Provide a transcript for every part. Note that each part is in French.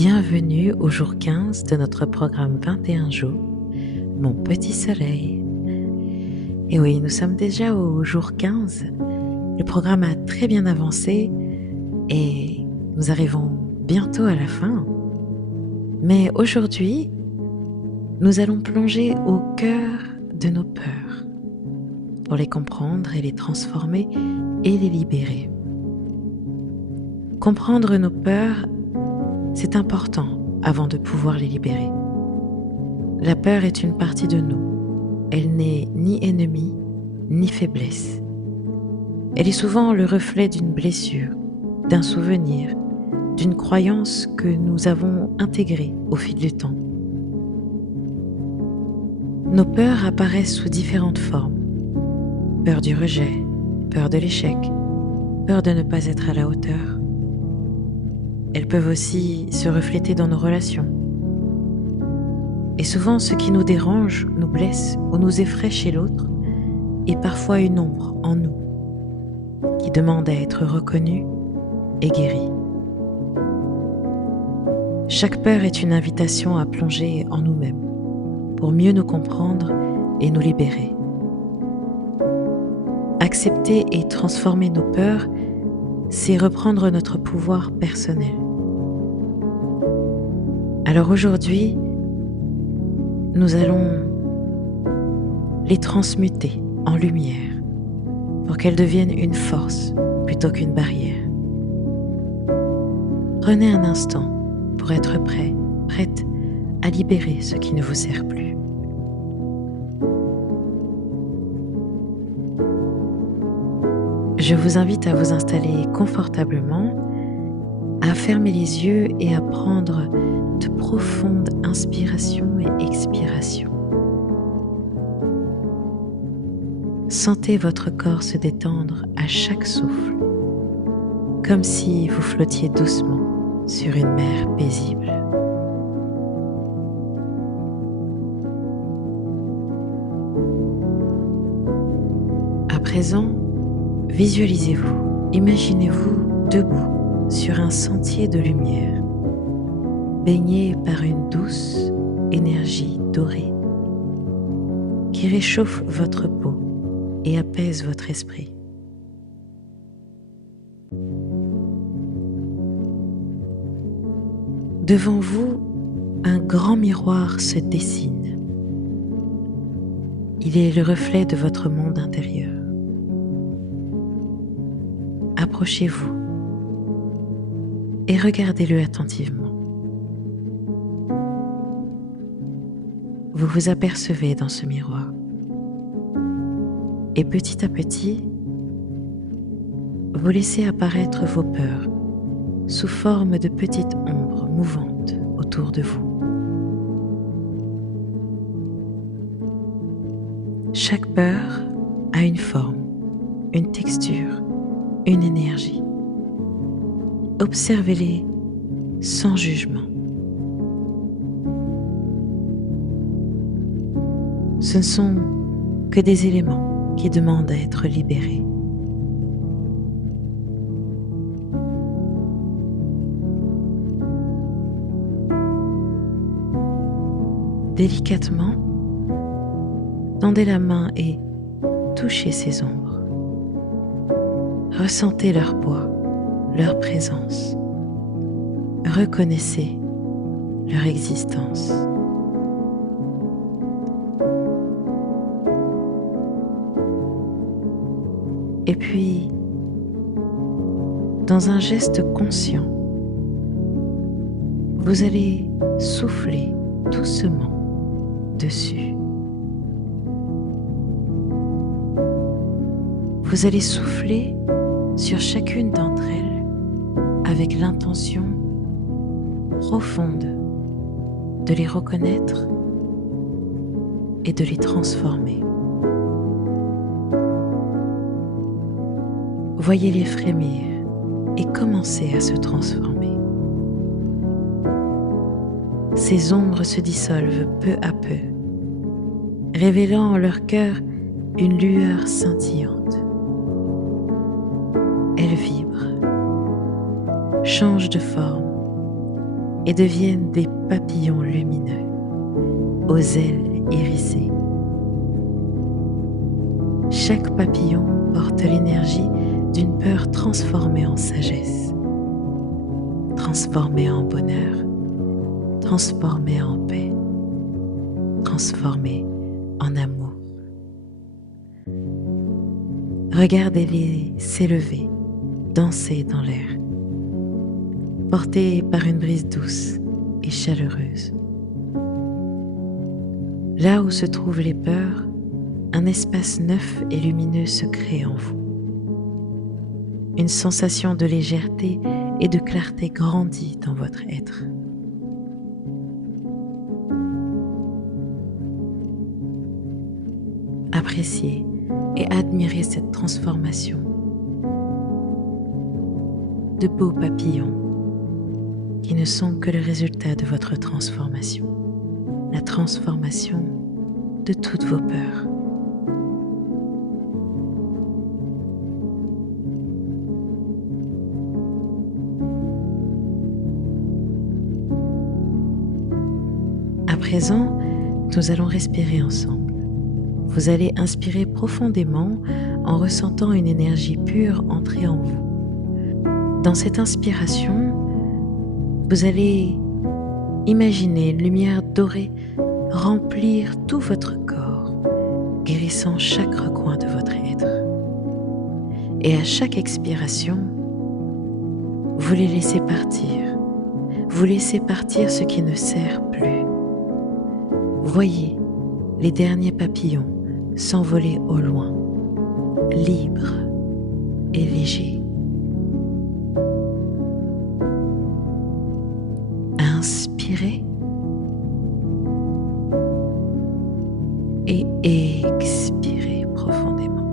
Bienvenue au jour 15 de notre programme 21 jours, Mon petit soleil. Et oui, nous sommes déjà au jour 15. Le programme a très bien avancé et nous arrivons bientôt à la fin. Mais aujourd'hui, nous allons plonger au cœur de nos peurs pour les comprendre et les transformer et les libérer. Comprendre nos peurs, c'est important avant de pouvoir les libérer. La peur est une partie de nous. Elle n'est ni ennemie, ni faiblesse. Elle est souvent le reflet d'une blessure, d'un souvenir, d'une croyance que nous avons intégrée au fil du temps. Nos peurs apparaissent sous différentes formes. Peur du rejet, peur de l'échec, peur de ne pas être à la hauteur. Elles peuvent aussi se refléter dans nos relations. Et souvent, ce qui nous dérange, nous blesse ou nous effraie chez l'autre est parfois une ombre en nous qui demande à être reconnue et guérie. Chaque peur est une invitation à plonger en nous-mêmes pour mieux nous comprendre et nous libérer. Accepter et transformer nos peurs, c'est reprendre notre pouvoir personnel. Alors aujourd'hui, nous allons les transmuter en lumière pour qu'elles deviennent une force plutôt qu'une barrière. Prenez un instant pour être prête à libérer ce qui ne vous sert plus. Je vous invite à vous installer confortablement, à fermer les yeux et à prendre de profondes inspirations et expirations. Sentez votre corps se détendre à chaque souffle, comme si vous flottiez doucement sur une mer paisible. À présent, visualisez-vous, imaginez-vous debout sur un sentier de lumière, baigné par une douce énergie dorée qui réchauffe votre peau et apaise votre esprit. Devant vous, un grand miroir se dessine. Il est le reflet de votre monde intérieur. Approchez-vous et regardez-le attentivement. Vous vous apercevez dans ce miroir et petit à petit, vous laissez apparaître vos peurs sous forme de petites ombres mouvantes autour de vous. Chaque peur a une forme, une texture, une énergie. Observez-les sans jugement. Ce ne sont que des éléments qui demandent à être libérés. Délicatement, tendez la main et touchez ces ombres. Ressentez leur poids, leur présence. Reconnaissez leur existence. Et puis, dans un geste conscient, vous allez souffler doucement dessus. Vous allez souffler sur chacune d'entre elles avec l'intention profonde de les reconnaître et de les transformer. Voyez-les frémir et commencer à se transformer. Ces ombres se dissolvent peu à peu, révélant en leur cœur une lueur scintillante. Elles vibrent, changent de forme et deviennent des papillons lumineux, aux ailes irisées. Chaque papillon porte l'énergie d'une peur transformée en sagesse, transformée en bonheur, transformée en paix, transformée en amour. Regardez-les s'élever, danser dans l'air, portés par une brise douce et chaleureuse. Là où se trouvent les peurs, un espace neuf et lumineux se crée en vous. Une sensation de légèreté et de clarté grandit dans votre être. Appréciez et admirez cette transformation. De beaux papillons qui ne sont que le résultat de votre transformation, la transformation de toutes vos peurs. À présent, nous allons respirer ensemble. Vous allez inspirer profondément en ressentant une énergie pure entrer en vous. Dans cette inspiration, vous allez imaginer une lumière dorée remplir tout votre corps, guérissant chaque recoin de votre être. Et à chaque expiration, vous les laissez partir. Vous laissez partir ce qui ne sert plus. Voyez les derniers papillons s'envoler au loin, libres et légers. Inspirez et expirez profondément.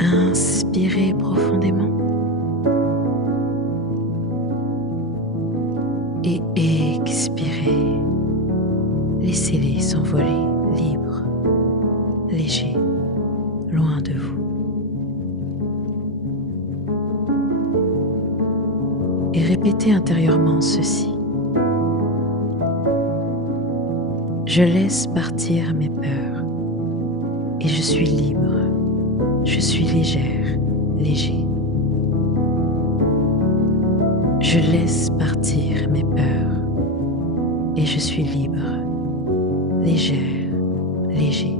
Inspirez profondément et expirez. Laissez-les s'envoler libres, légers, loin de vous. Et répétez intérieurement ceci. Je laisse partir mes peurs et je suis libre, je suis légère, léger. Je laisse partir mes peurs et je suis libre, légère, léger.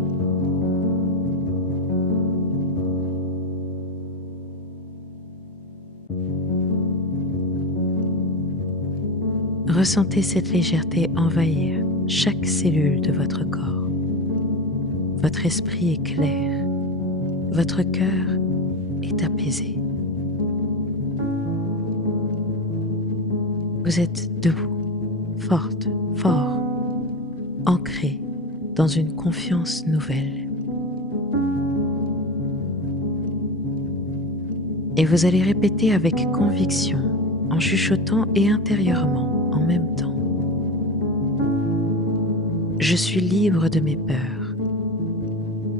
Ressentez cette légèreté envahir chaque cellule de votre corps. Votre esprit est clair, votre cœur est apaisé. Vous êtes debout, forte, fort, ancré dans une confiance nouvelle. Et vous allez répéter avec conviction, en chuchotant et intérieurement en même temps. Je suis libre de mes peurs.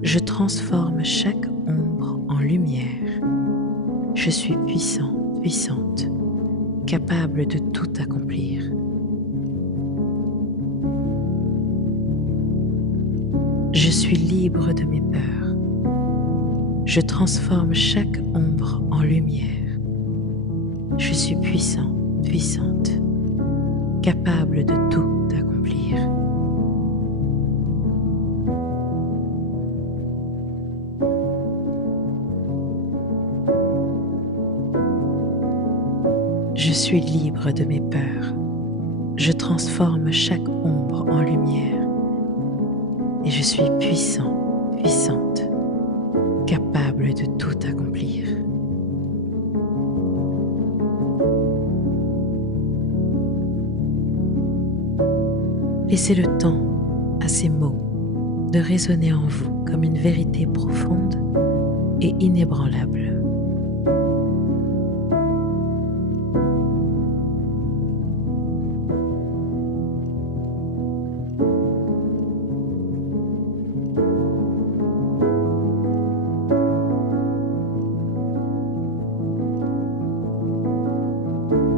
Je transforme chaque ombre en lumière. Je suis puissant, puissante, capable de tout accomplir. Je suis libre de mes peurs. Je transforme chaque ombre en lumière. Je suis puissant, puissante, capable de tout accomplir. Je suis libre de mes peurs. Je transforme chaque ombre en lumière. Et je suis puissant, puissante, capable de tout accomplir. Laissez le temps à ces mots de résonner en vous comme une vérité profonde et inébranlable.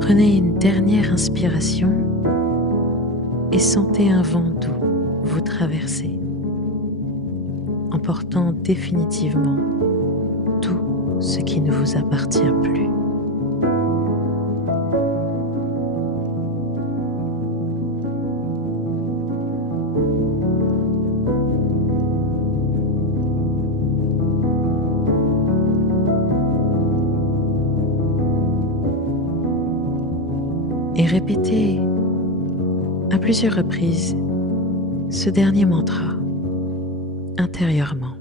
Prenez une dernière inspiration et sentez un vent doux vous traverser, emportant définitivement tout ce qui ne vous appartient plus. Et répétez à plusieurs reprises ce dernier mantra intérieurement.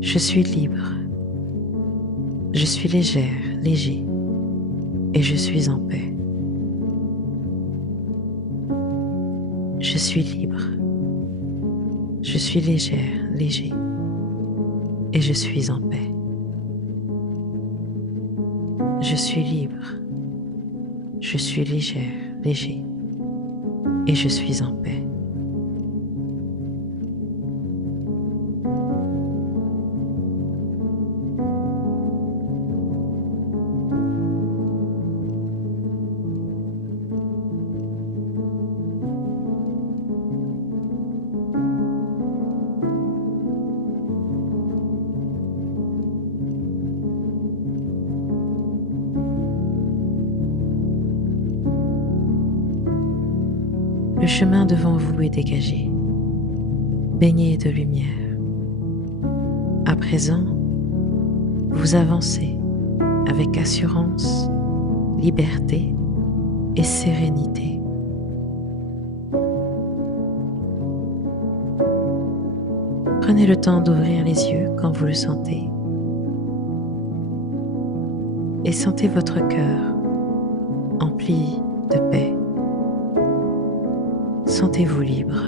Je suis libre, je suis légère, léger, et je suis en paix. Je suis libre, je suis légère, léger, et je suis en paix. Je suis libre, je suis légère, léger, et je suis en paix. Le chemin devant vous est dégagé, baigné de lumière. À présent, vous avancez avec assurance, liberté et sérénité. Prenez le temps d'ouvrir les yeux quand vous le sentez et sentez votre cœur empli de paix. Sentez-vous libre.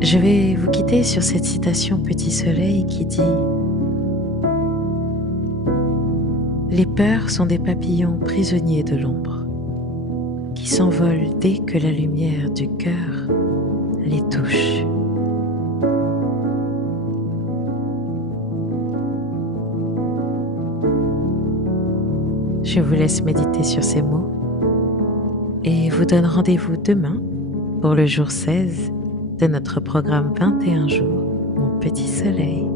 Je vais vous quitter sur cette citation Petit Soleil qui dit « Les peurs sont des papillons prisonniers de l'ombre, qui s'envolent dès que la lumière du cœur les touche. » Je vous laisse méditer sur ces mots et vous donne rendez-vous demain pour le jour 16 de notre programme 21 jours, mon petit soleil.